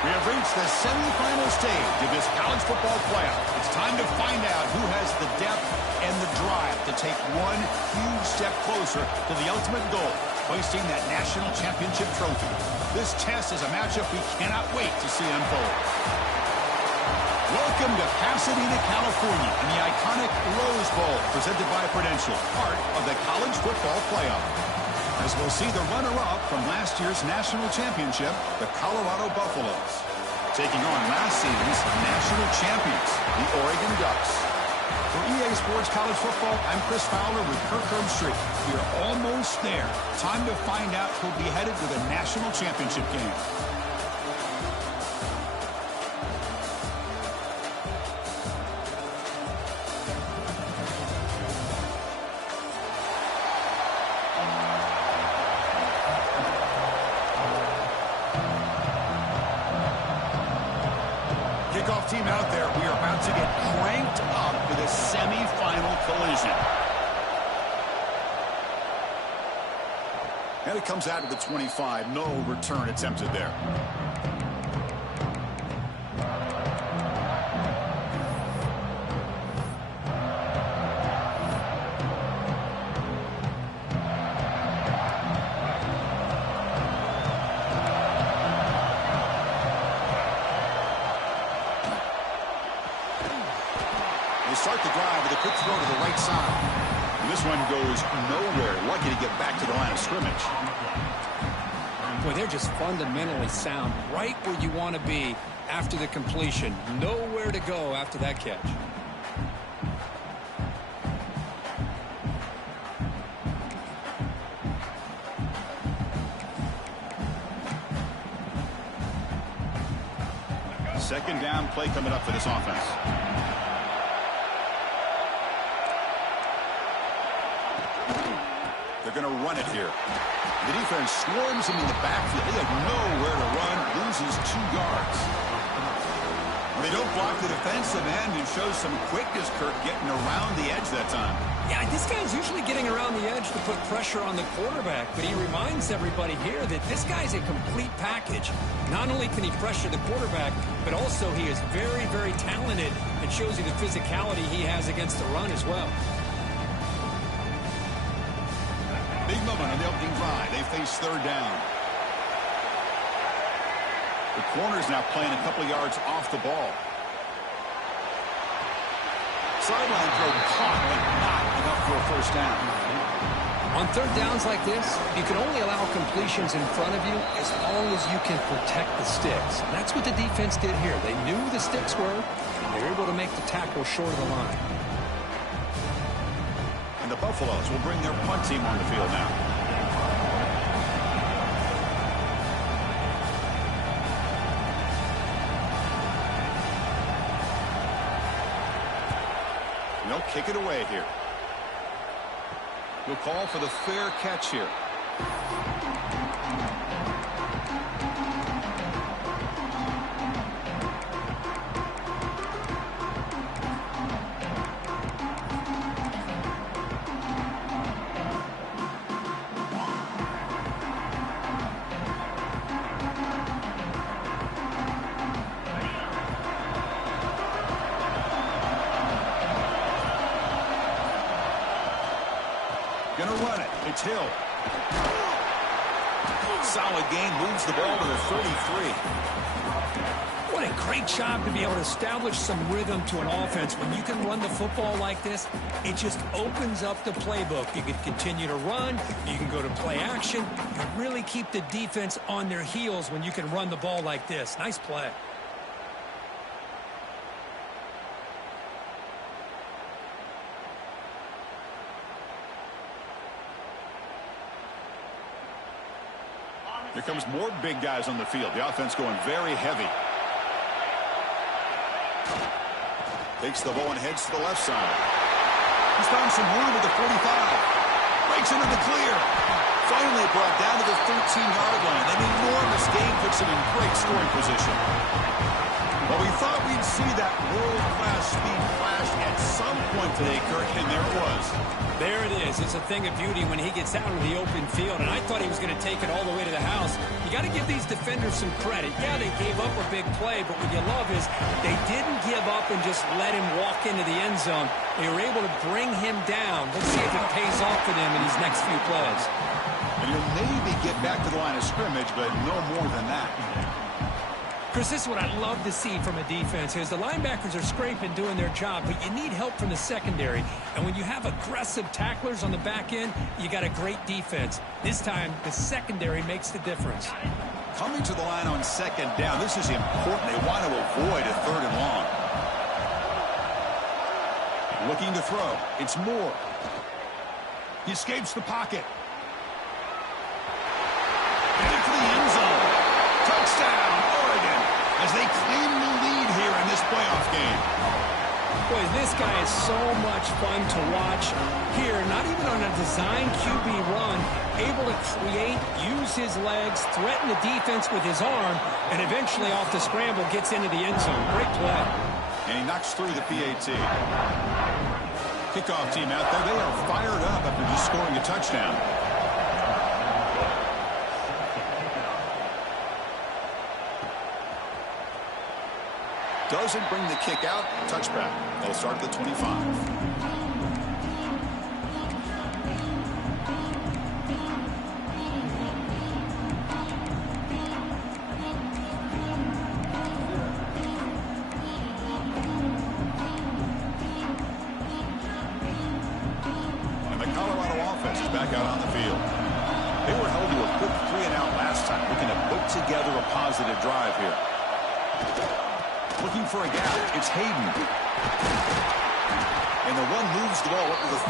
We have reached the semifinal stage of this college football playoff. It's time to find out who has the depth and the drive to take one huge step closer to the ultimate goal, hoisting that national championship trophy. This test is a matchup we cannot wait to see unfold. Welcome to Pasadena, California, and the iconic Rose Bowl, presented by Prudential, part of the college football playoff. As we'll see the runner-up from last year's national championship, the Colorado Buffaloes, taking on last season's national champions, the Oregon Ducks. For EA Sports College Football, I'm Chris Fowler with Kirk Herbstreit. We are almost there. Time to find out who'll be headed to the national championship game. Kickoff team out there. We are about to get cranked up for the semifinal collision. And it comes out of the 25. No return attempted there. They start the drive with a quick throw to the right side. And this one goes nowhere. Lucky to get back to the line of scrimmage. Boy, they're just fundamentally sound right where you want to be after the completion. Nowhere to go after that catch. Second down play coming up for this offense. They're going to run it here. The defense swarms him in the backfield. They have nowhere to run, loses 2 yards. They don't block the defensive end and show some quickness, Kirk, getting around the edge that time. Yeah, this guy's usually getting around the edge to put pressure on the quarterback, but he reminds everybody here that this guy's a complete package. Not only can he pressure the quarterback, but also he is very, very talented and shows you the physicality he has against the run as well. Big moment on the opening drive. They face third down. The corner's now playing a couple yards off the ball. Sideline throw caught, but not enough for a first down. On third downs like this, you can only allow completions in front of you as long as you can protect the sticks. And that's what the defense did here. They knew the sticks were, and they were able to make the tackle short of the line. And the Buffaloes will bring their punt team on the field now. They'll kick it away here. We'll call for the fair catch here. Gonna run it. It's Hill. Solid gain, moves the ball to the 33. What a great job to be able to establish some rhythm to an offense. When you can run the football like this, it just opens up the playbook. You can continue to run. You can go to play action. You really keep the defense on their heels when you can run the ball like this. Nice play. Here comes more big guys on the field. The offense going very heavy. Takes the ball and heads to the left side. He's found some room at the 45. Breaks into the clear. Finally brought down to the 13-yard line. An enormous gain puts him in great scoring position. Well, we thought we'd see that world-class speed flash at some point today, Kirk, and there it was. There it is. It's a thing of beauty when he gets out into the open field, and I thought he was going to take it all the way to the house. You got to give these defenders some credit. Yeah, they gave up a big play, but what you love is they didn't give up and just let him walk into the end zone. They were able to bring him down. Let's see if it pays off for them in these next few plays. And he'll maybe get back to the line of scrimmage, but no more than that. Chris, this is what I love to see from a defense is the linebackers are scraping, doing their job, but you need help from the secondary. And when you have aggressive tacklers on the back end, you got a great defense. This time, the secondary makes the difference. Coming to the line on second down, this is important. They want to avoid a third and long. Looking to throw. It's Moore. He escapes the pocket. Headed for the end zone. Touchdown, Oregon, as they claim the lead here in this playoff game. Boy, this guy is so much fun to watch here. Not even on a design QB run, able to create, use his legs, threaten the defense with his arm, and eventually off the scramble gets into the end zone. Great play. And he knocks through the PAT. Kickoff team out there. They are fired up after just scoring a touchdown. Doesn't bring the kick out. Touchback. They'll start at the 25. And the Colorado offense is back out on the field. They were held to a quick 3-and-out last time, looking to put together a positive drive here. Looking for a gap. It's Hayden. And the run moves the ball up to the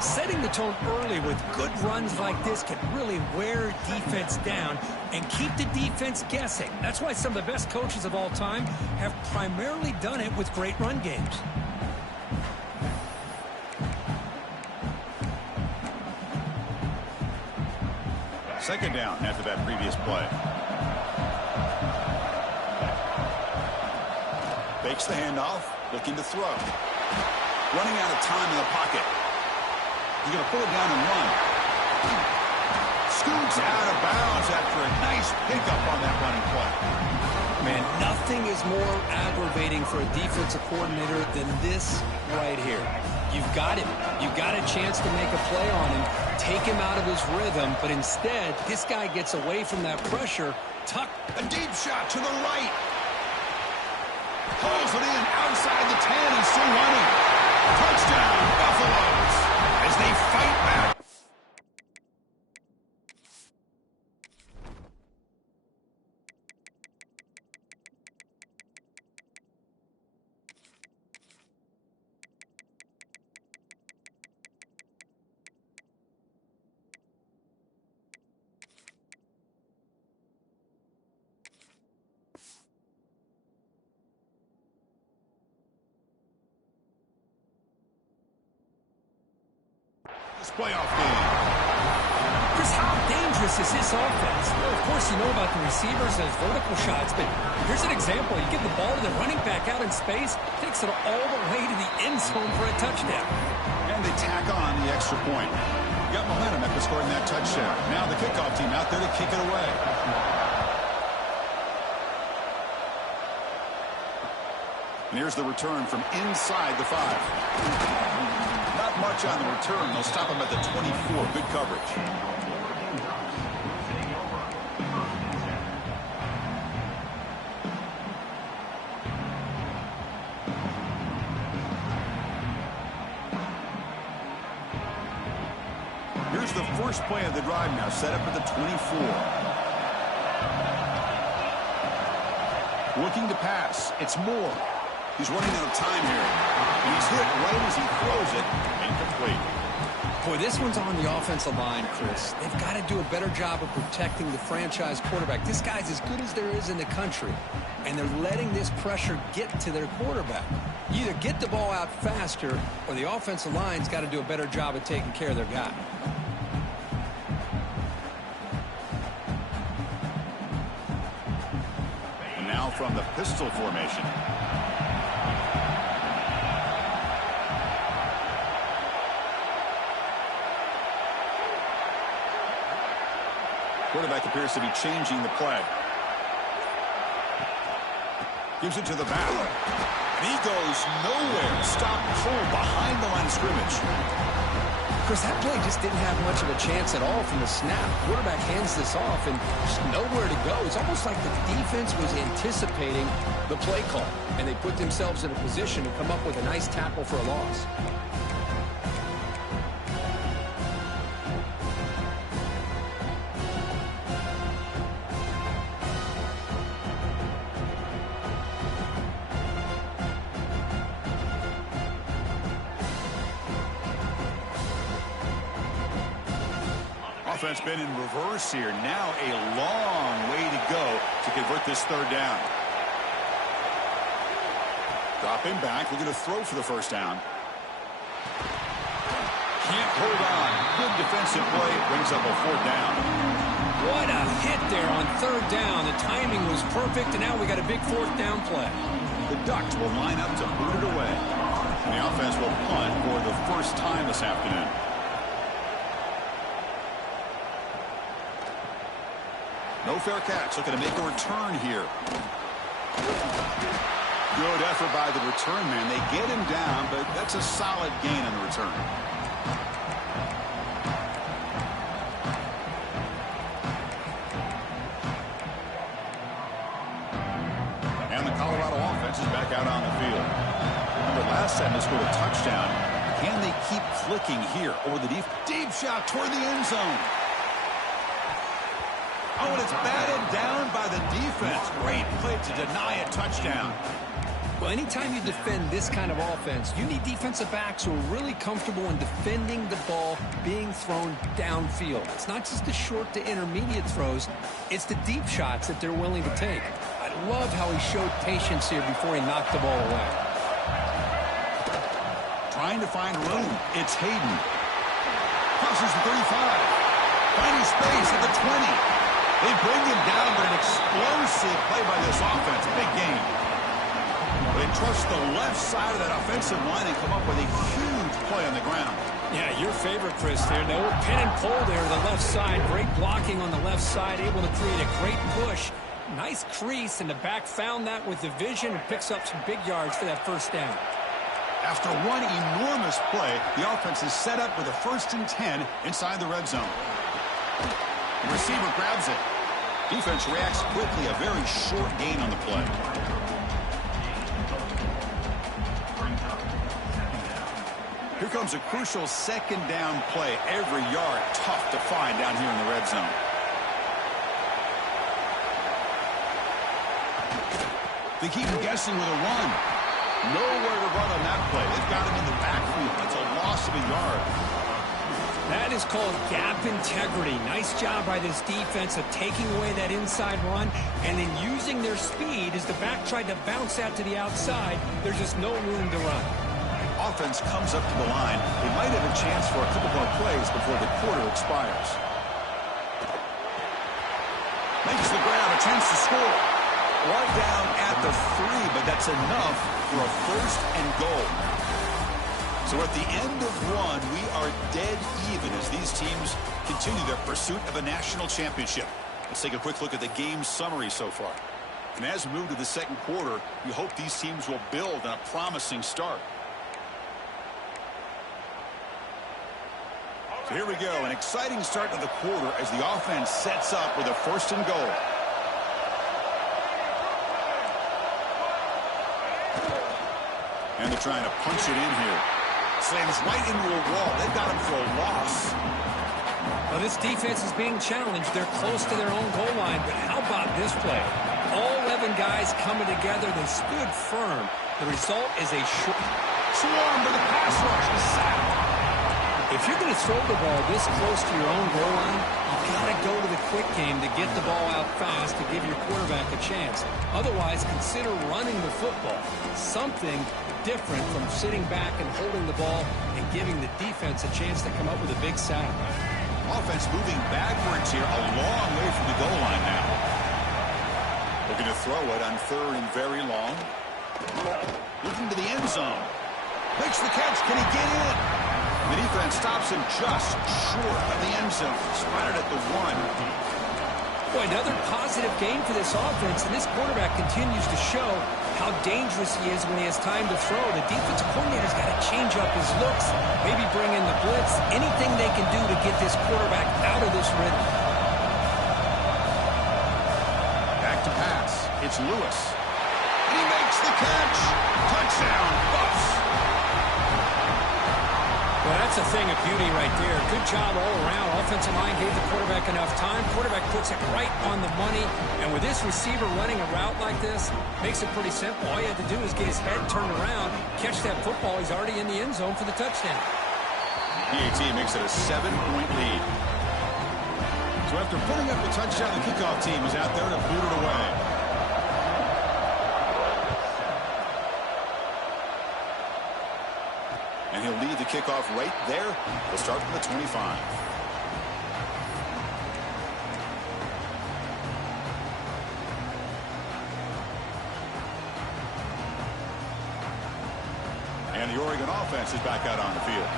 33. Setting the tone early with good runs like this can really wear defense down and keep the defense guessing. That's why some of the best coaches of all time have primarily done it with great run games. Second down after that previous play. Fakes the handoff, looking to throw. Running out of time in the pocket. He's going to pull it down and run. Scoots out of bounds after a nice pickup on that running play. Man, nothing is more aggravating for a defensive coordinator than this right here. You've got him. You've got a chance to make a play on him, take him out of his rhythm, but instead, this guy gets away from that pressure. Tuck. A deep shot to the right. Pulls it in outside the 10 and still running. Touchdown, Buffaloes, as they fight back. Playoff game. Chris, how dangerous is this offense? Well, of course, you know about the receivers and vertical shots, but here's an example. You give the ball to the running back out in space, takes it all the way to the end zone for a touchdown. And they tack on the extra point. Got momentum after scoring that touchdown. Now the kickoff team out there to kick it away. And here's the return from inside the 5. Not much on the return. They'll stop him at the 24. Good coverage. Here's the first play of the drive now, set up at the 24. Looking to pass. It's Moore. He's running out of time here. And he's hit right as he throws it. Incomplete. Boy, this one's on the offensive line, Chris. They've got to do a better job of protecting the franchise quarterback. This guy's as good as there is in the country. And they're letting this pressure get to their quarterback. You either get the ball out faster, or the offensive line's got to do a better job of taking care of their guy. from the pistol formation. Quarterback appears to be changing the play. Gives it to the back. And he goes nowhere. Stop pull behind the line of scrimmage. Chris, that play just didn't have much of a chance at all from the snap. Quarterback hands this off and just nowhere to go. It's almost like the defense was anticipating the play call, and they put themselves in a position to come up with a nice tackle for a loss. Offense been in reverse here. Now a long way to go to convert this third down. Dropping back, looking to throw for the first down. Can't hold on. Good defensive play. Brings up a fourth down. What a hit there on third down. The timing was perfect, and now we got a big fourth down play. The Ducks will line up to boot it away. And the offense will punt for the first time this afternoon. No fair catch. Looking to make a return here. Good effort by the return man. They get him down, but that's a solid gain on the return. And the Colorado offense is back out on the field. Remember, last time they scored a touchdown. Can they keep clicking here? Or the deep shot toward the end zone. Oh, and it's batted down by the defense. Great play to deny a touchdown. Well, anytime you defend this kind of offense, you need defensive backs who are really comfortable in defending the ball being thrown downfield. It's not just the short to intermediate throws. It's the deep shots that they're willing to take. I love how he showed patience here before he knocked the ball away. Trying to find room. It's Hayden. Crosses the 35. Finding space at the 20. They bring him down, but an explosive play by this offense. Big game. They trust the left side of that offensive line and come up with a huge play on the ground. Yeah, your favorite, Chris, there. The old pin and pull there to the left side. Great blocking on the left side, able to create a great push. Nice crease, and the back found that with the vision and picks up some big yards for that first down. After one enormous play, the offense is set up with a 1st and 10 inside the red zone. The receiver grabs it. Defense reacts quickly. A very short gain on the play. Here comes a crucial second down play. Every yard tough to find down here in the red zone. They keep him guessing with a run. Nowhere to run on that play. They've got him in the backfield. That's a loss of a yard. That is called gap integrity. Nice job by this defense of taking away that inside run and then using their speed as the back tried to bounce out to the outside. There's just no room to run. Offense comes up to the line. They might have a chance for a couple more plays before the quarter expires. Makes the grab, a chance to score. One down at the 3, but that's enough for a 1st and goal. So at the end of one, we are dead even as these teams continue their pursuit of a national championship. Let's take a quick look at the game summary so far. And as we move to the second quarter, we hope these teams will build on a promising start. So here we go, an exciting start to the quarter as the offense sets up with a 1st and goal. And they're trying to punch it in here. Slams right into a wall. They've got him for a loss. Well, this defense is being challenged. They're close to their own goal line, but how about this play? All 11 guys coming together. They stood firm. The result is a swarm to the pass rush. The sack. If you're going to throw the ball this close to your own goal line, you've got to go to the quick game to get the ball out fast to give your quarterback a chance. Otherwise, consider running the football. Something different from sitting back and holding the ball and giving the defense a chance to come up with a big sack. Offense moving backwards here, a long way from the goal line now. Looking to throw it on 3rd and very long. Looking to the end zone. Makes the catch. Can he get in? The defense stops him just short of the end zone. Spotted at the 1. Boy, another positive game for this offense, and this quarterback continues to show how dangerous he is when he has time to throw. The defensive coordinator's got to change up his looks, maybe bring in the blitz, anything they can do to get this quarterback out of this rhythm. Back to pass. It's Lewis. And he makes the catch. Touchdown, Buffs. Well, that's a thing of beauty right there. Good job all around. Offensive line gave the quarterback enough time. Quarterback puts it right on the money. And with this receiver running a route like this, makes it pretty simple. All you have to do is get his head turned around, catch that football. He's already in the end zone for the touchdown. PAT makes it a 7-point lead. So after putting up a touchdown, the kickoff team is out there to boot it away. And he'll lead the kickoff right there. We'll start from the 25. And the Oregon offense is back out on the field.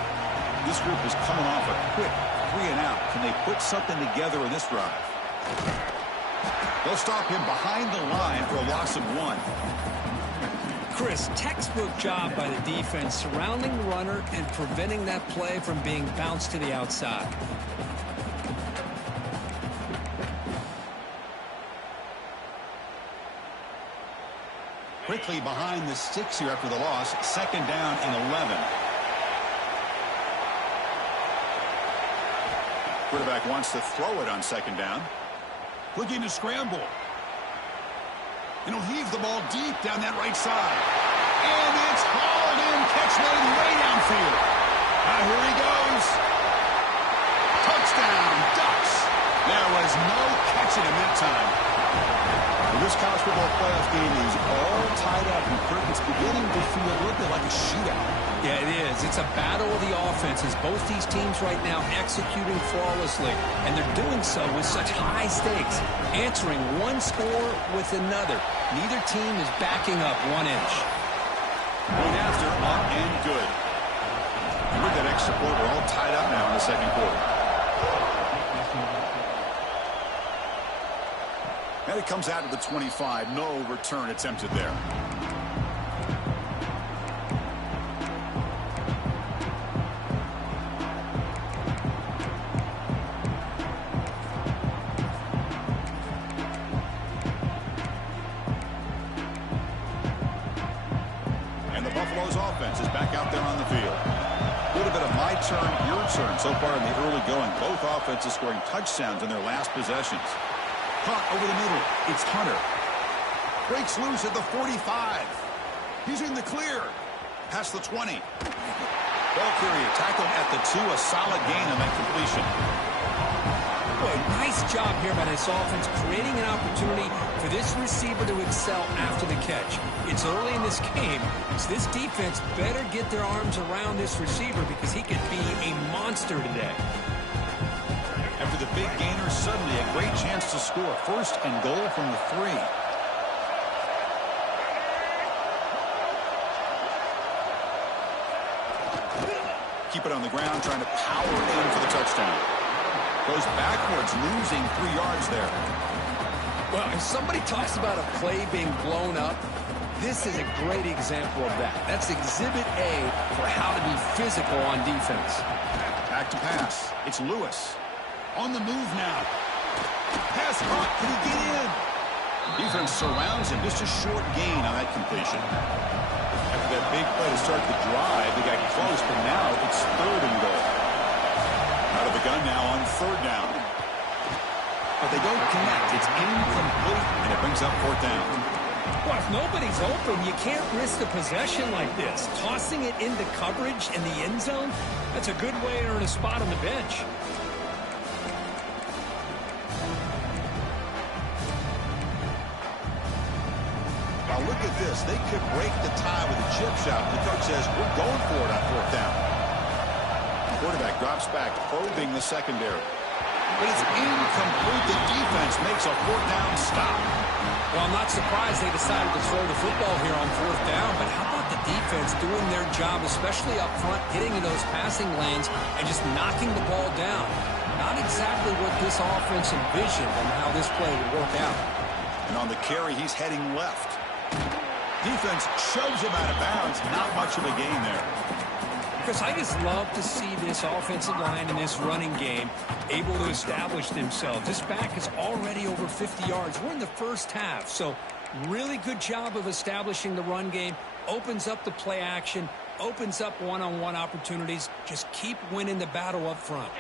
This group is coming off a quick 3-and-out. Can they put something together in this drive? They'll stop him behind the line for a loss of 1. Chris, textbook job by the defense surrounding the runner and preventing that play from being bounced to the outside. Quickly behind the sticks here after the loss. 2nd down and 11. Quarterback wants to throw it on 2nd down. Looking to scramble. And he'll heave the ball deep down that right side. And it's hauled in. Catch made way downfield. Now here he goes. Touchdown, Ducks. There was no catching him that time. Well, this college football playoff game is all tied up. And Kirk, it's beginning to feel a little bit like a shootout. Yeah, it is. It's a battle of the offenses. Both these teams right now executing flawlessly, and they're doing so with such high stakes, answering one score with another. Neither team is backing up 1 inch. Going after, up and good. And with that extra point, we're all tied up now in the 2nd quarter. And it comes out to the 25. No return attempted there. Offense is back out there on the field. A little bit of my turn, your turn so far in the early going. Both offenses scoring touchdowns in their last possessions. Caught over the middle. It's Hunter. Breaks loose at the 45. He's in the clear. Past the 20. Ball carrier tackled at the 2. A solid gain on that completion. Boy, nice job here by this offense, creating an opportunity for this receiver to excel after the catch. It's early in this game, so this defense better get their arms around this receiver because he could be a monster today. After the big gainer, suddenly a great chance to score. 1st and goal from the 3. Keep it on the ground, trying to power in for the touchdown. Goes backwards, losing 3 yards there. Well, if somebody talks about a play being blown up, this is a great example of that. That's Exhibit A for how to be physical on defense. Back to pass. It's Lewis. On the move now. Pass caught. Can he get in? Defense surrounds him. Just a short gain on that completion. After that big play to start the drive, they got close, but now it's 3rd and goal. Out of the gun now on 3rd down. But they don't connect. It's incomplete, and it brings up 4th down. Well, if nobody's open, you can't risk a possession like this. Tossing it into coverage in the end zone, that's a good way to earn a spot on the bench. Now look at this. They could break the tie with a chip shot. The coach says, we're going for it on 4th down. The quarterback drops back, probing the secondary. but it's incomplete. The defense makes a fourth down stop. Well, I'm not surprised they decided to throw the football here on fourth down, but how about the defense doing their job, especially up front, getting in those passing lanes and just knocking the ball down? Not exactly what this offense envisioned and how this play would work out. And on the carry, he's heading left. Defense shoves him out of bounds. Not much of a gain there. Chris, I just love to see this offensive line and this running game able to establish themselves. This back is already over 50 yards. We're in the first half, so really good job of establishing the run game. Opens up the play action, opens up one-on-one opportunities. Just keep winning the battle up front.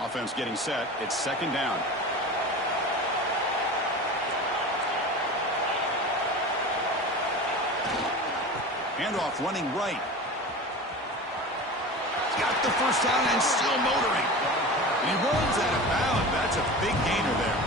Offense getting set. It's second down. Handoff running right. Got the first down and still motoring. He runs out of bounds. That's a big gainer there.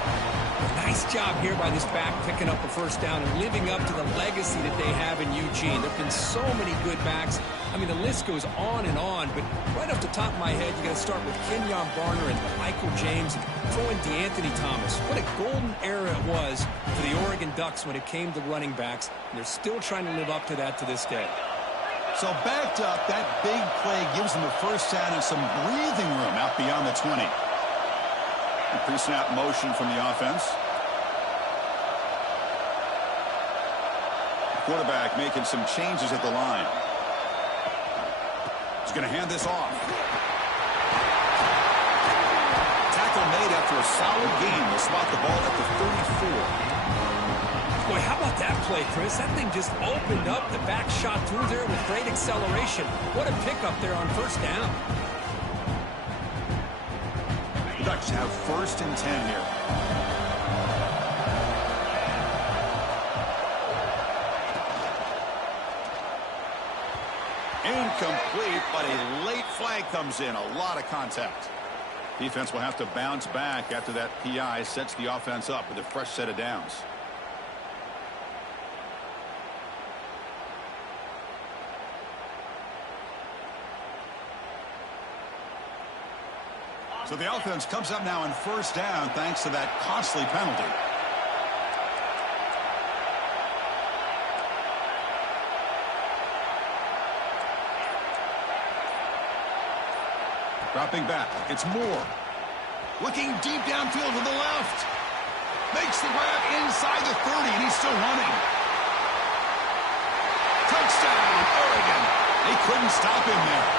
Nice job here by this back picking up a first down and living up to the legacy that they have in Eugene. There have been so many good backs. I mean, the list goes on and on, but right off the top of my head, you got to start with Kenyon Barner and Michael James, throw in DeAnthony Thomas. What a golden era it was for the Oregon Ducks when it came to running backs, and they're still trying to live up to that to this day. So backed up, that big play gives them a first down and some breathing room out beyond the 20. Pre-snap motion from the offense. Quarterback making some changes at the line. He's going to hand this off. Tackle made after a solid gain. They'll spot the ball at the 34. Boy, how about that play, Chris? That thing just opened up. The back shot through there with great acceleration. What a pickup there on first down. The Ducks have first and 10 here. Incomplete, but a late flag comes in. A lot of contact. Defense will have to bounce back after that PI sets the offense up with a fresh set of downs. So the offense comes up now on first down thanks to that costly penalty. Dropping back. It's Moore. Looking deep downfield to the left. Makes the grab inside the 30, and he's still running. Touchdown, Oregon. They couldn't stop him there.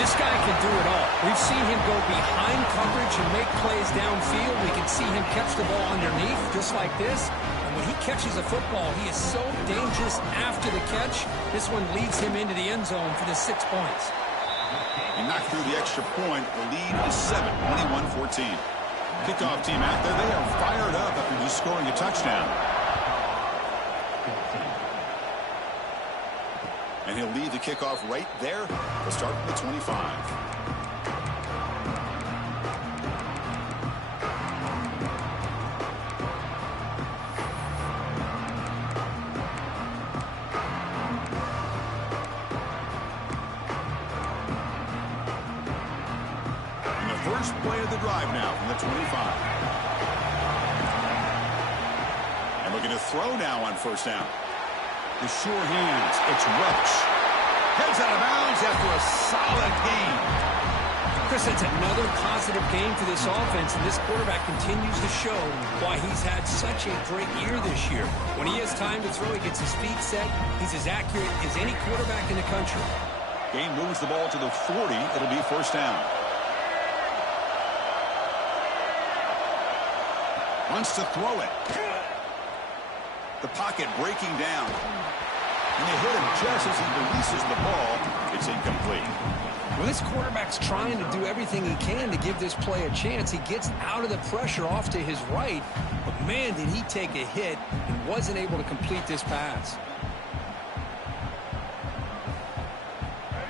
This guy can do it all. We've seen him go behind coverage and make plays downfield. We can see him catch the ball underneath, just like this. And when he catches a football, he is so dangerous after the catch. This one leads him into the end zone for the 6 points. He knocked through the extra point. The lead is 7, 21-14. Kickoff team out there. They are fired up after just scoring a touchdown. And he'll lead the kickoff right there. They'll start from the 25. First play of the drive now from the 25. And looking to throw now on first down. The sure hands. It's Welch. Heads out of bounds after a solid game. Chris, it's another positive game for this offense, and this quarterback continues to show why he's had such a great year this year. When he has time to throw, he gets his feet set. He's as accurate as any quarterback in the country. Game moves the ball to the 40. It'll be first down. Wants to throw it. The pocket breaking down. And they hit him just as he releases the ball. It's incomplete. Well, this quarterback's trying to do everything he can to give this play a chance. He gets out of the pressure off to his right. But, man, did he take a hit and wasn't able to complete this pass.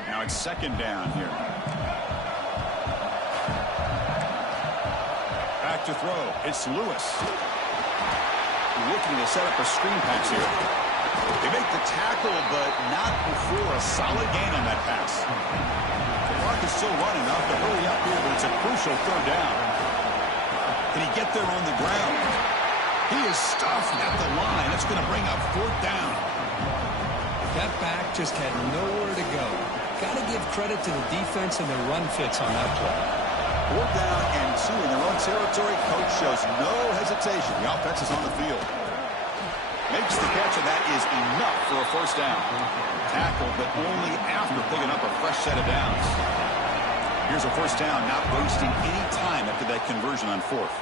Now it's second down here. Back to throw. It's Lewis. Looking to set up a screen pass here. They make the tackle, but not before a solid gain on that pass. The clock is still running. Up to hurry up here, but it's a crucial third down. Can he get there on the ground? He is stuffed at the line. It's going to bring up 4th down. That back just had nowhere to go. Got to give credit to the defense and their run fits on that play. 4th down and 2 in their own territory. Coach shows no hesitation. The offense is on the field. Makes the catch, and that is enough for a 1st down. Tackle, but only after picking up a fresh set of downs. Here's a 1st down, not wasting any time after that conversion on 4th.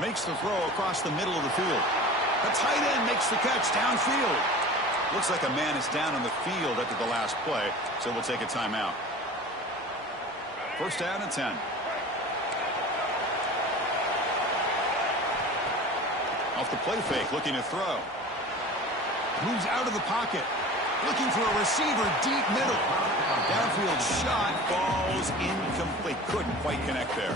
Makes the throw across the middle of the field. The tight end makes the catch downfield. Looks like a man is down on the field after the last play, so we'll take a timeout. 1st down and 10. Off the play fake, looking to throw. Moves out of the pocket. Looking for a receiver deep middle. Downfield shot, falls incomplete. Couldn't quite connect there.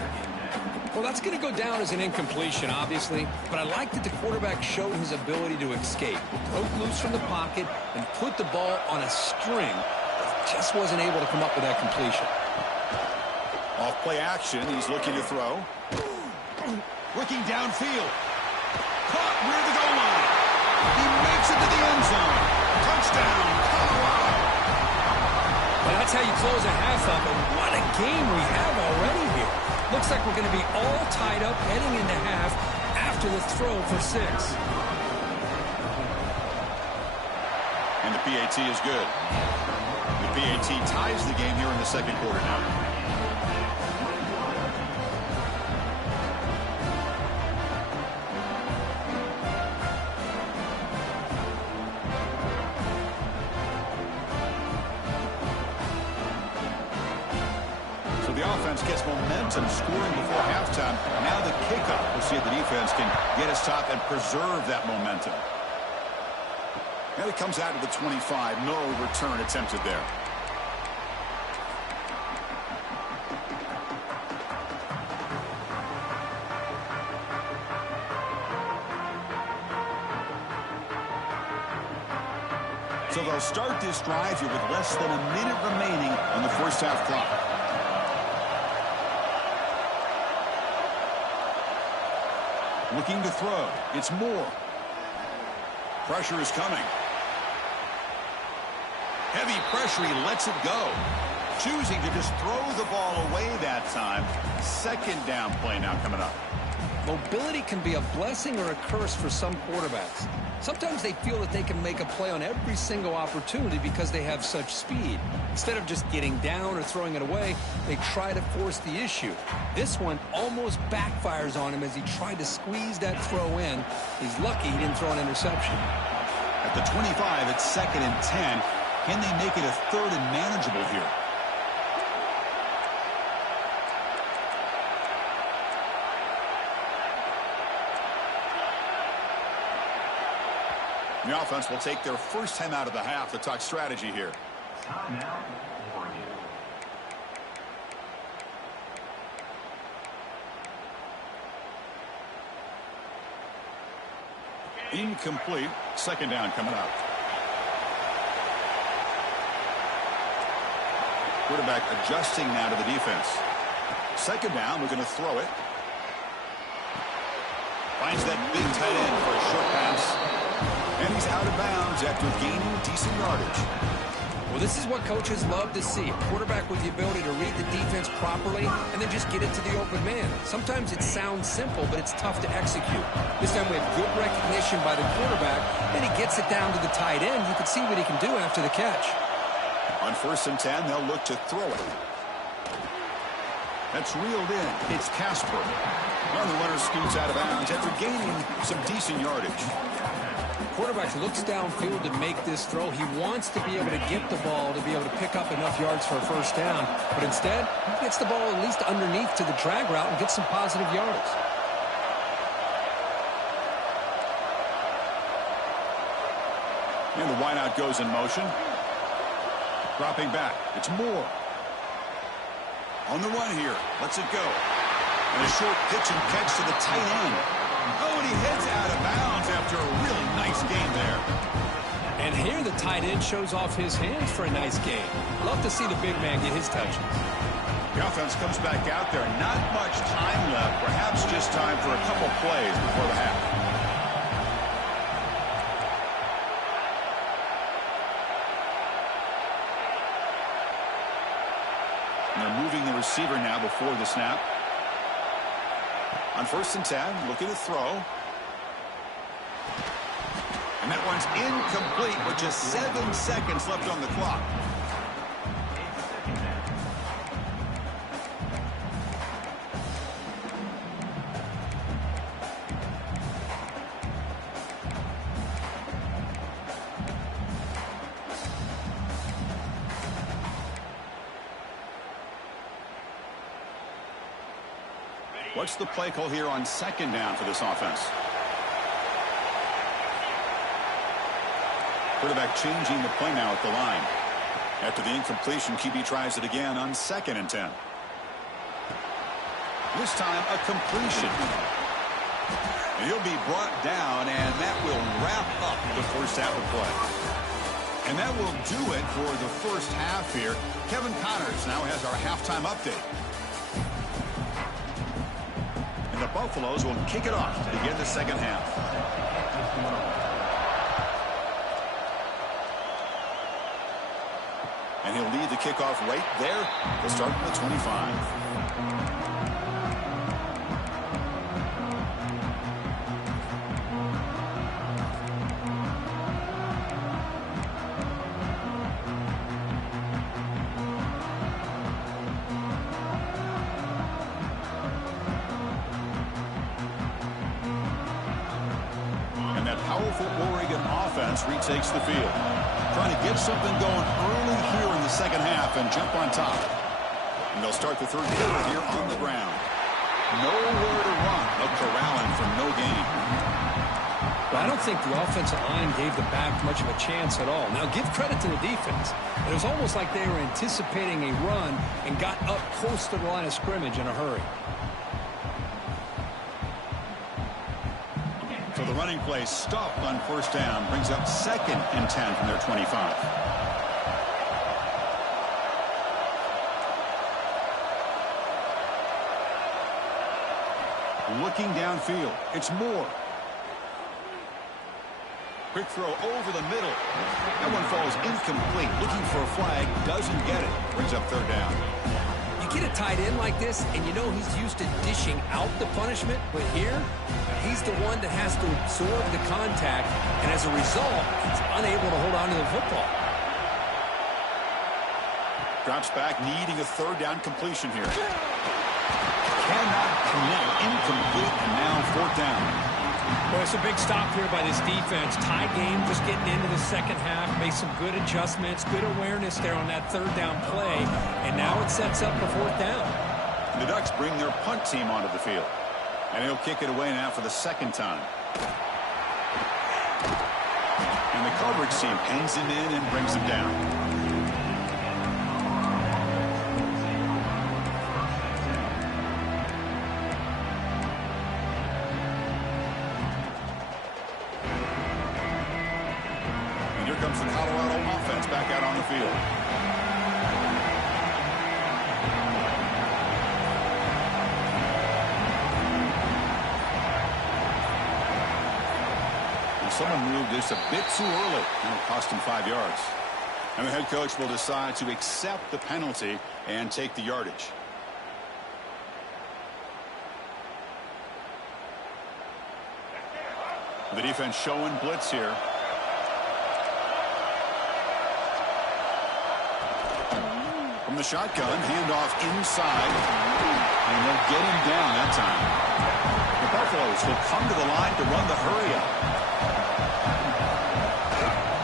Well, that's going to go down as an incompletion, obviously, but I like that the quarterback showed his ability to escape. Broke loose from the pocket and put the ball on a string, but just wasn't able to come up with that completion. Off play action, he's looking to throw. Looking downfield. Caught near the goal line. He makes it to the end zone. Touchdown, Colorado. Well, that's how you close a half up, and what a game we have already here. Looks like we're going to be all tied up heading into half after the throw for 6. And the PAT is good. The PAT ties the game here in the 2nd quarter now. Gets momentum scoring before halftime. Now the kickoff. We'll see if the defense can get us top and preserve that momentum. And it comes out of the 25. No return attempted there. So they'll start this drive here with less than a minute remaining on the 1st half clock. Looking to throw. It's Moore. Pressure is coming. Heavy pressure. He lets it go. Choosing to just throw the ball away that time. 2nd down play now coming up. Mobility can be a blessing or a curse for some quarterbacks. Sometimes they feel that they can make a play on every single opportunity because they have such speed. Instead of just getting down or throwing it away, they try to force the issue. This one almost backfires on him as he tried to squeeze that throw in. He's lucky he didn't throw an interception. At the 25, it's 2nd and 10. Can they make it a 3rd and manageable here? The offense will take their first time out of the half to talk strategy here. Incomplete. 2nd down coming up. Quarterback adjusting now to the defense. 2nd down, we're going to throw it. Finds that big tight end for a short pass. And he's out of bounds after gaining decent yardage. Well, this is what coaches love to see. A quarterback with the ability to read the defense properly and then just get it to the open man. Sometimes it sounds simple, but it's tough to execute. This time we have good recognition by the quarterback. Then he gets it down to the tight end. You can see what he can do after the catch. On 1st and 10, they'll look to throw it. That's reeled in. It's Casper. Well, the runner scoots out of bounds after gaining some decent yardage. Quarterback looks downfield to make this throw. He wants to be able to get the ball to be able to pick up enough yards for a 1st down. But instead, he gets the ball at least underneath to the drag route and gets some positive yards. And the wideout goes in motion. Dropping back. It's Moore. On the run here. Lets it go. And a short pitch and catch to the tight end. Oh, and he heads out of bounds after a really nice game there. And here the tight end shows off his hands for a nice game. Love to see the big man get his touches. The offense comes back out there. Not much time left. Perhaps just time for a couple plays before the half. And they're moving the receiver now before the snap. On 1st and 10, looking to throw. And that one's incomplete with just 7 seconds left on the clock. What's the play call here on 2nd down for this offense? Quarterback changing the play now at the line. After the incompletion, QB tries it again on 2nd and 10. This time a completion. And he'll be brought down, and that will wrap up the first half of play. And that will do it for the first half here. Kevin Connors now has our halftime update. The Buffaloes will kick it off to begin the second half. And he'll lead the kickoff right there. He'll start from the 25. Retakes the field. Trying to get something going early here in the second half and jump on top. And they'll start the third quarter here on the ground. Nowhere to run, but corralling for no gain. Well, I don't think the offensive line gave the back much of a chance at all. Now, give credit to the defense. It was almost like they were anticipating a run and got up close to the line of scrimmage in a hurry. So the running play stopped on 1st down, brings up 2nd and 10 from their 25. Looking downfield, it's Moore. Quick throw over the middle. That one falls incomplete. Looking for a flag, doesn't get it. Brings up 3rd down. Get a tight end like this, and you know he's used to dishing out the punishment, but here, he's the one that has to absorb the contact, and as a result, he's unable to hold on to the football. Drops back, needing a 3rd down completion here. Cannot connect, incomplete, and now 4th down. Well, it's a big stop here by this defense. Tie game, just getting into the second half, make some good adjustments, good awareness there on that 3rd down play, and now it sets up the 4th down. The Ducks bring their punt team onto the field, and he'll kick it away now for the 2nd time. And the coverage team pins him in and brings him down. Comes the Colorado offense back out on the field. And someone moved this a bit too early, and it cost him 5 yards. And the head coach will decide to accept the penalty and take the yardage. The defense showing blitz here. From the shotgun, handoff inside, and they'll get him down that time. The Buffaloes will come to the line to run the hurry up.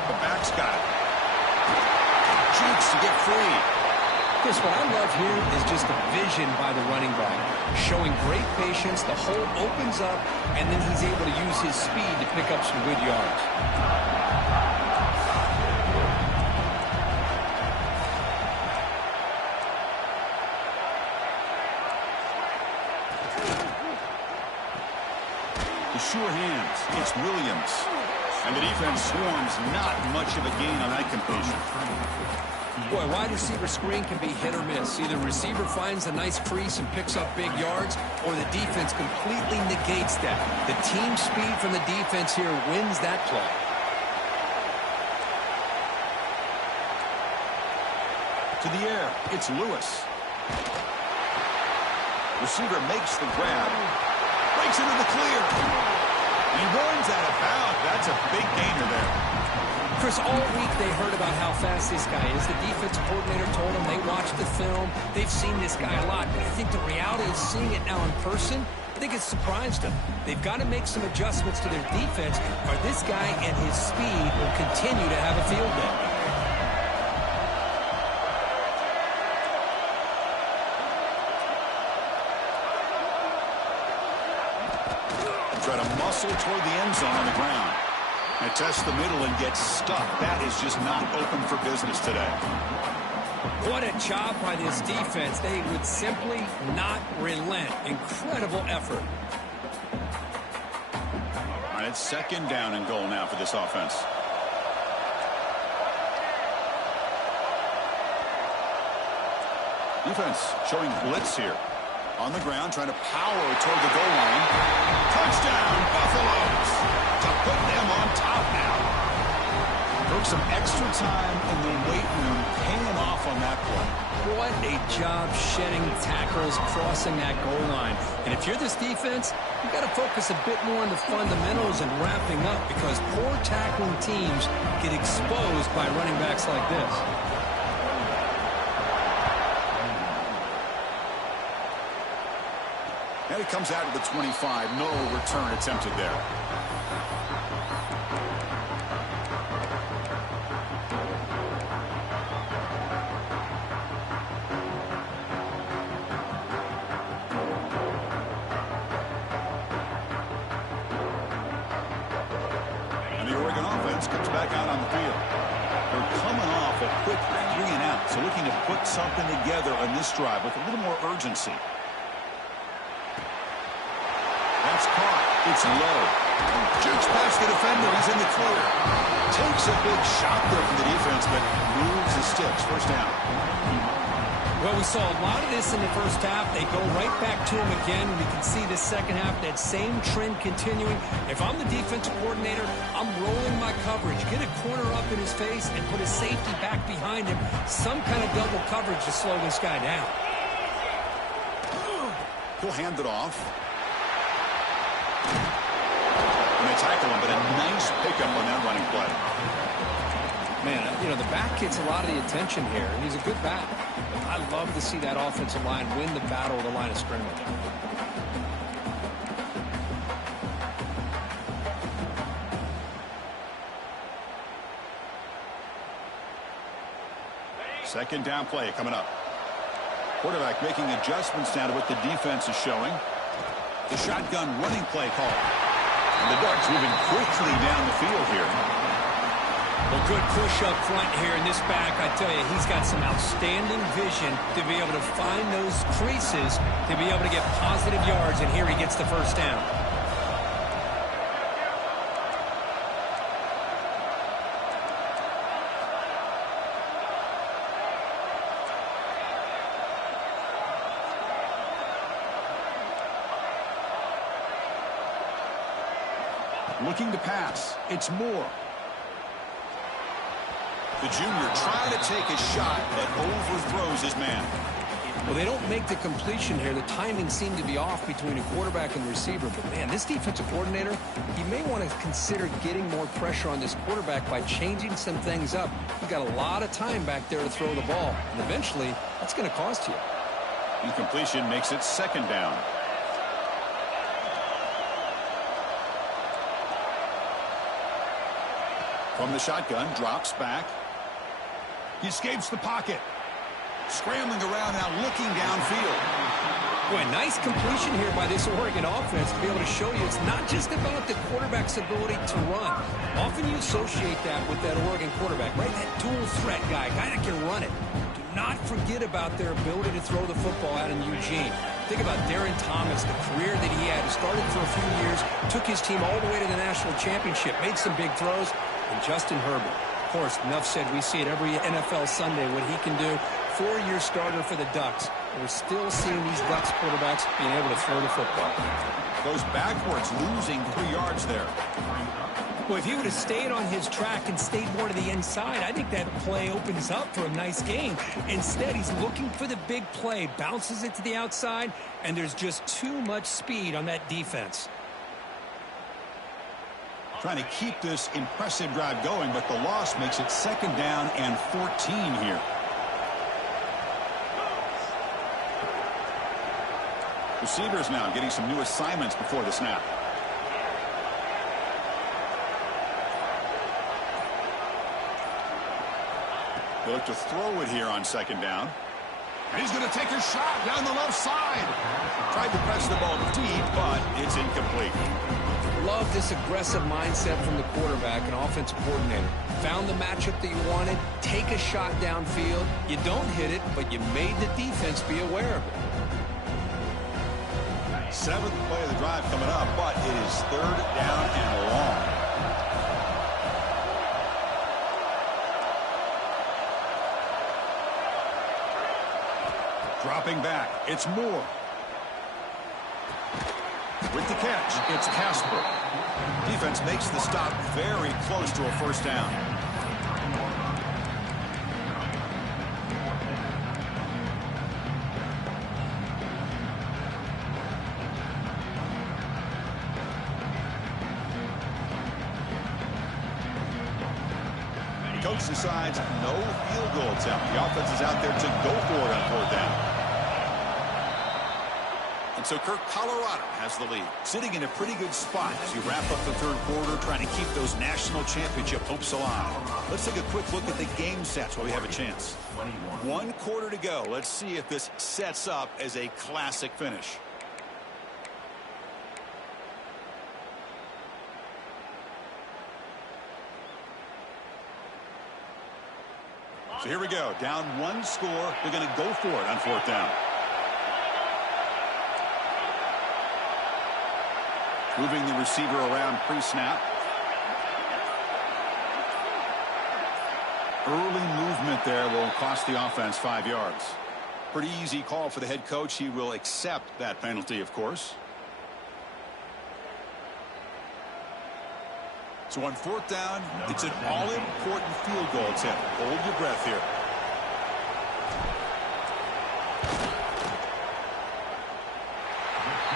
The back's got it. Cheeks to get free. Chris, what I love here is just the vision by the running back. Showing great patience, the hole opens up, and then he's able to use his speed to pick up some good yards. Sure hands. It's Williams. And the defense swarms, not much of a gain on that completion. Boy, wide receiver screen can be hit or miss. Either receiver finds a nice crease and picks up big yards, or the defense completely negates that. The team speed from the defense here wins that play. To the air, it's Lewis. Receiver makes the grab. Breaks into the clear. He runs out of bounds. That's a big gainer there. Chris, all week they heard about how fast this guy is. The defensive coordinator told them they watched the film. They've seen this guy a lot. But I think the reality of seeing it now in person, I think it's surprised them. They've got to make some adjustments to their defense, or this guy and his speed will continue to have a field day. Try to muscle toward the end zone on the ground. And test the middle and get stuck. That is just not open for business today. What a job by this defense. They would simply not relent. Incredible effort. All right, it's second down and goal now for this offense. Defense showing blitz here. On the ground, trying to power toward the goal line. Touchdown, Buffaloes! To put them on top now. Took some extra time in the weight room, paying off on that play. What a job shedding tackles, crossing that goal line. And if you're this defense, you've got to focus a bit more on the fundamentals and wrapping up, because poor tackling teams get exposed by running backs like this. And it comes out of the 25. No return attempted there. And the Oregon offense comes back out on the field. They're coming off a quick 3 and out, so looking to put something together on this drive with a little more urgency. That's caught. It's low. Jukes past the defender. He's in the clear. Takes a big shot there from the defense, but moves the sticks. First down. Well, we saw a lot of this in the first half. They go right back to him again. We can see the second half, that same trend continuing. If I'm the defensive coordinator, I'm rolling my coverage. Get a corner up in his face and put his safety back behind him. Some kind of double coverage to slow this guy down. He'll hand it off. And they tackle him, but a nice pickup on that running play. Man, you know, the back gets a lot of the attention here, and he's a good back. I love to see that offensive line win the battle of the line of scrimmage. Second down play coming up. Quarterback making adjustments now to what the defense is showing. The shotgun running play call. And the Ducks moving quickly down the field here. Well, good push up front here in this back. I tell you, he's got some outstanding vision to be able to find those creases, to be able to get positive yards, and here he gets the first down. Looking to pass. It's Moore. The junior trying to take a shot, but overthrows his man. Well, they don't make the completion here. The timing seemed to be off between a quarterback and receiver. But, man, this defensive coordinator, he may want to consider getting more pressure on this quarterback by changing some things up. You've got a lot of time back there to throw the ball. And eventually, that's going to cost you. Incompletion makes it second down. From the shotgun, drops back. He escapes the pocket. Scrambling around now, looking downfield. Boy, nice completion here by this Oregon offense to be able to show you it's not just about the quarterback's ability to run. Often you associate that with that Oregon quarterback, right? That dual threat guy that can run it. Do not forget about their ability to throw the football out in Eugene. Think about Darren Thomas, the career that he had. He started for a few years, took his team all the way to the national championship, made some big throws. And Justin Herbert, course, enough said. We see it every NFL Sunday, what he can do. 4-year starter for the Ducks. We're still seeing these Ducks quarterbacks being able to throw the football. Goes backwards, losing 3 yards there. Well, if he would have stayed on his track and stayed more to the inside, I think that play opens up for a nice game. Instead, he's looking for the big play, bounces it to the outside, and there's just too much speed on that defense. Trying to keep this impressive drive going, but the loss makes it 2nd down and 14 here. Receivers now getting some new assignments before the snap. They look to throw it here on 2nd down. And he's going to take a shot down the left side. Tried to press the ball deep, but it's incomplete. Love this aggressive mindset from the quarterback and offensive coordinator. Found the matchup that you wanted, take a shot downfield. You don't hit it, but you made the defense be aware of it. 7th play of the drive coming up, but it is 3rd down and long. Dropping back, it's Moore. With the catch, it's Casper. Defense makes the stop very close to a 1st down. The coach decides no field goal attempt. The offense is out there to go for it on 4th down. And so Colorado has the lead, sitting in a pretty good spot as you wrap up the 3rd quarter, trying to keep those national championship hopes alive. Let's take a quick look at the game sets while we have a chance. 1 quarter to go. Let's see if this sets up as a classic finish. So here we go. Down 1 score. They're going to go for it on 4th down. Moving the receiver around pre-snap. Early movement there will cost the offense 5 yards. Pretty easy call for the head coach. He will accept that penalty, of course. So on 4th down, it's an all-important field goal attempt. Hold your breath here.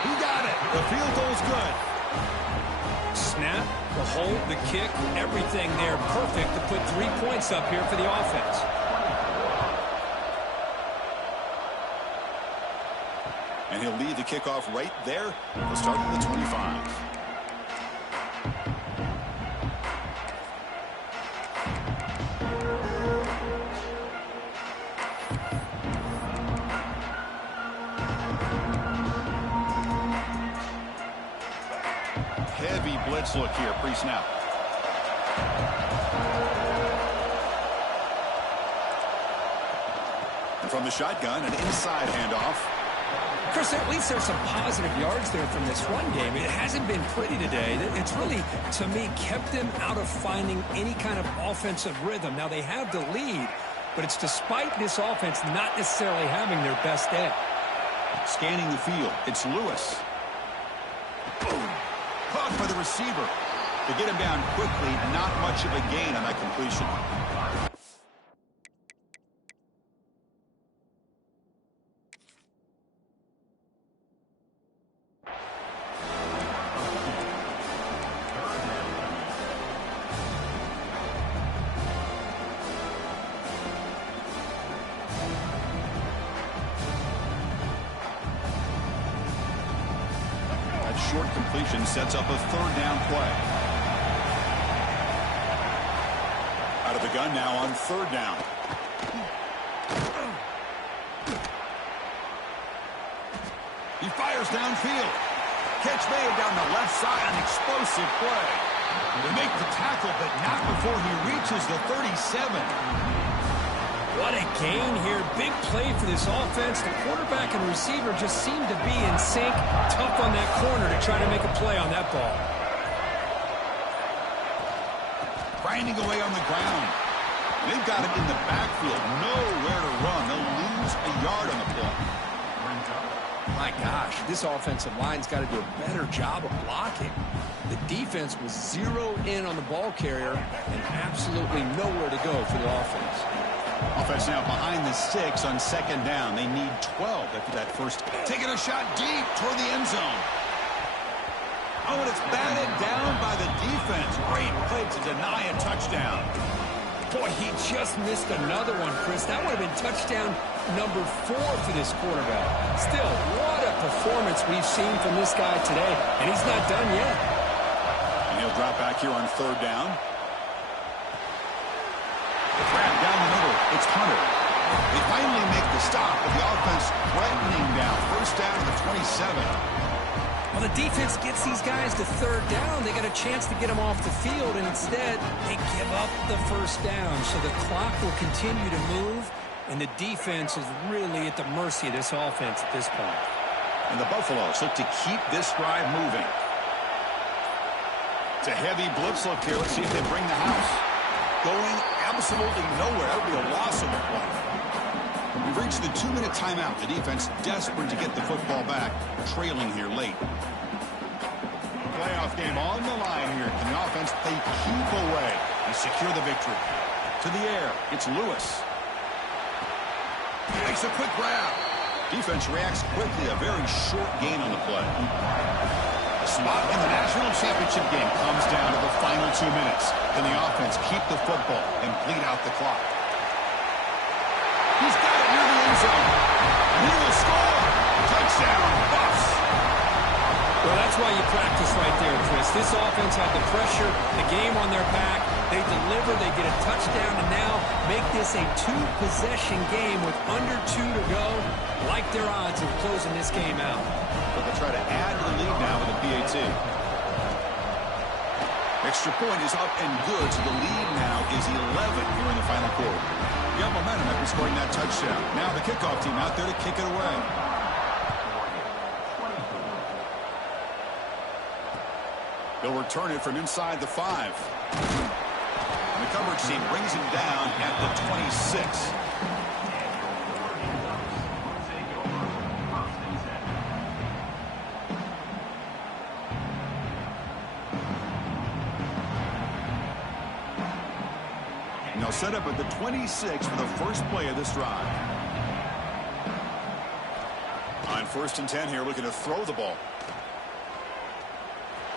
He got it. The field goal's good. Snap, the hold, the kick, everything there perfect to put 3 points up here for the offense. And he'll lead the kickoff right there. We'll start at the 25. Heavy blitz look here, pre-snap. And from the shotgun, an inside handoff. Chris, at least there's some positive yards there from this run game. It hasn't been pretty today. It's really, to me, kept them out of finding any kind of offensive rhythm. Now, they have the lead, but it's despite this offense not necessarily having their best day. Scanning the field, it's Lewis. Caught by the receiver. To get him down quickly, not much of a gain on that completion. Short completion sets up a 3rd down play. Out of the gun now on 3rd down. He fires downfield. Catch made down the left side. An explosive play. They make the tackle, but not before he reaches the 37. What a gain here. Big play for this offense. The quarterback and receiver just seem to be in sync. Tough on that corner to try to make a play on that ball. Grinding away on the ground. They've got it in the backfield. Nowhere to run. They'll lose a yard on the play. My gosh, this offensive line's got to do a better job of blocking. The defense was zeroed in on the ball carrier and absolutely nowhere to go for the offense. Offense now behind the 6 on second down. They need 12 after that first. Taking a shot deep toward the end zone. Oh, and it's batted down by the defense. Great play to deny a touchdown. Boy, he just missed another one, Chris. That would have been touchdown number 4 for this quarterback. Still, what a performance we've seen from this guy today, and he's not done yet. And he'll drop back here on third down. The grab down the middle. It's Hunter. They finally make the stop, but the offense threatening down. First down to the 27. Well, the defense gets these guys to third down. They got a chance to get them off the field, and instead they give up the first down. So the clock will continue to move, and the defense is really at the mercy of this offense at this point. And the Buffaloes look to keep this drive moving. It's a heavy blitz look here. Let's see if they bring the house. Going absolutely nowhere. That would be a loss of the play. We've reached the 2-minute timeout. The defense desperate to get the football back, trailing here late. Playoff game on the line here. Can the offense they keep away and secure the victory? To the air, it's Lewis. Makes a quick grab. Defense reacts quickly. A very short gain on the play. A spot in the national championship game comes down to the final 2 minutes. Can the offense keep the football and bleed out the clock? He's got it near the end zone. And he will score. Touchdown, Buffs. Well, that's why you practice right there, Chris. This offense had the pressure, the game on their back. They deliver, they get a touchdown, and now make this a 2-possession game with under 2 to go. Like their odds of closing this game out. But they'll try to add to the lead now with a PAT. Extra point is up and good, so the lead now is 11 here in the final quarter. You got momentum after scoring that touchdown. Now the kickoff team out there to kick it away. They'll return it from inside the 5. And the coverage team brings him down at the 26. And they'll set up at the 26 for the first play of this drive. On 1st and 10 here, looking to throw the ball.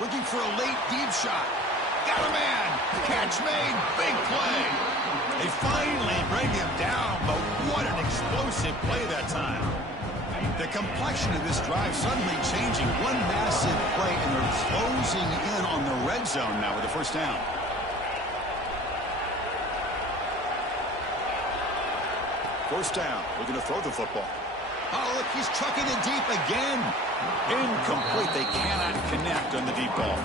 Looking for a late deep shot. Got a man. Catch made. Big play. They finally bring him down, but what an explosive play that time. The complexion of this drive suddenly changing. One massive play, and they're closing in on the red zone now with the first down. First down. Looking to throw the football. Oh, look, he's trucking it deep again. Incomplete. They cannot connect on the deep ball.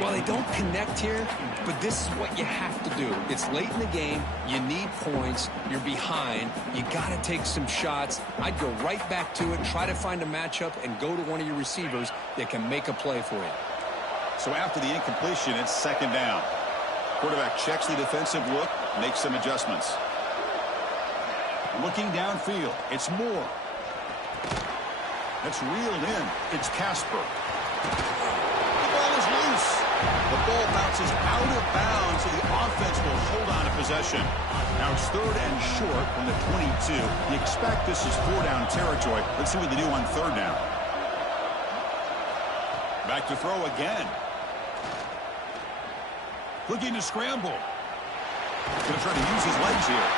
Well, they don't connect here, but this is what you have to do. It's late in the game. You need points. You're behind. You got to take some shots. I'd go right back to it, try to find a matchup, and go to one of your receivers that can make a play for you. So after the incompletion, it's second down. Quarterback checks the defensive look, makes some adjustments. Looking downfield, it's Moore. That's reeled in. It's Casper. The ball is loose. The ball bounces out of bounds, so the offense will hold on to possession. Now it's 3rd and short from the 22. You expect this is 4-down territory. Let's see what they do on 3rd down. Back to throw again. Looking to scramble. Going to try to use his legs here.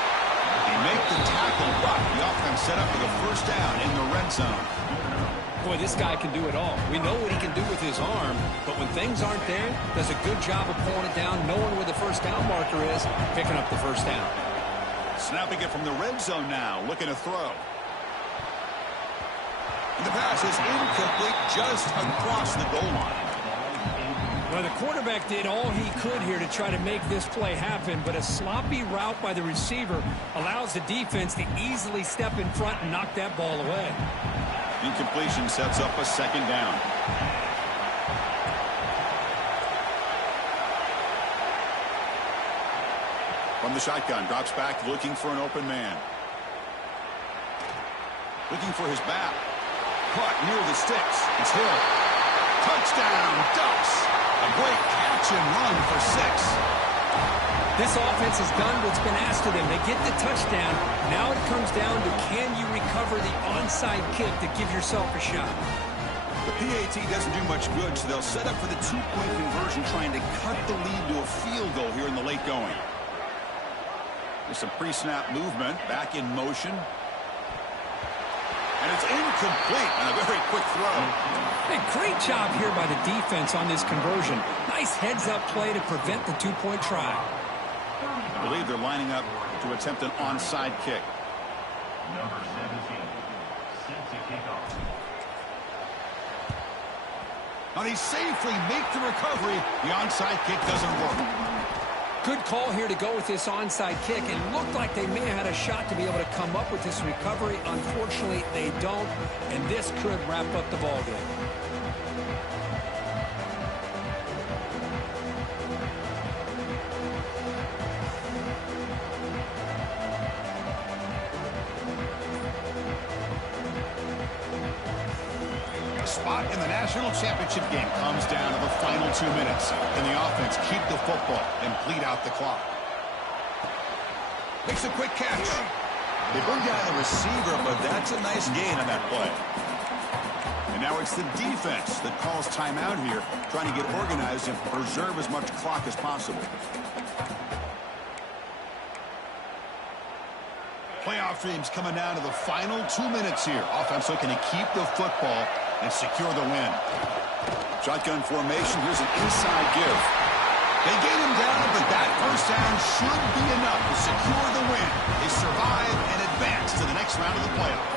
They make the tackle, but the offense set up for the first down in the red zone. Boy, this guy can do it all. We know what he can do with his arm, but when things aren't there, does a good job of pulling it down, knowing where the first down marker is, picking up the first down. Snapping it from the red zone now, looking to throw. And the pass is incomplete just across the goal line. Well, the quarterback did all he could here to try to make this play happen, but a sloppy route by the receiver allows the defense to easily step in front and knock that ball away. Incompletion sets up a second down. From the shotgun, drops back looking for an open man. Looking for his back. Caught near the sticks. It's Hill. Touchdown, Ducks. A great catch and run for 6. This offense has done what's been asked of them. They get the touchdown. Now it comes down to, can you recover the onside kick to give yourself a shot? The PAT doesn't do much good, so they'll set up for the 2-point conversion, trying to cut the lead to a field goal here in the late going. There's some pre-snap movement, back in motion. And it's incomplete on a very quick throw. Hey, great job here by the defense on this conversion. Nice heads-up play to prevent the 2-point try. I believe they're lining up to attempt an onside kick. Number 17, set to kick off. Now they safely make the recovery. The onside kick doesn't work. Good call here to go with this onside kick. It looked like they may have had a shot to be able to come up with this recovery. Unfortunately, they don't, and this could wrap up the ballgame. Spot in the national championship game comes down to the final 2 minutes. Can the offense keep the football and bleed out the clock? Makes a quick catch. They bring down the receiver, but that's a nice gain on that play. And now it's the defense that calls timeout here, trying to get organized and preserve as much clock as possible. Playoff dreams coming down to the final 2 minutes here. Offense looking to keep the football and secure the win. Shotgun formation. Here's an inside give. They get him down, but that first down should be enough to secure the win. They survive and advance to the next round of the playoff.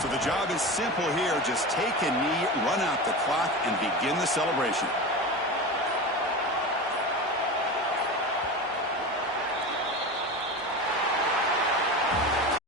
So the job is simple here. Just take a knee, run out the clock, and begin the celebration.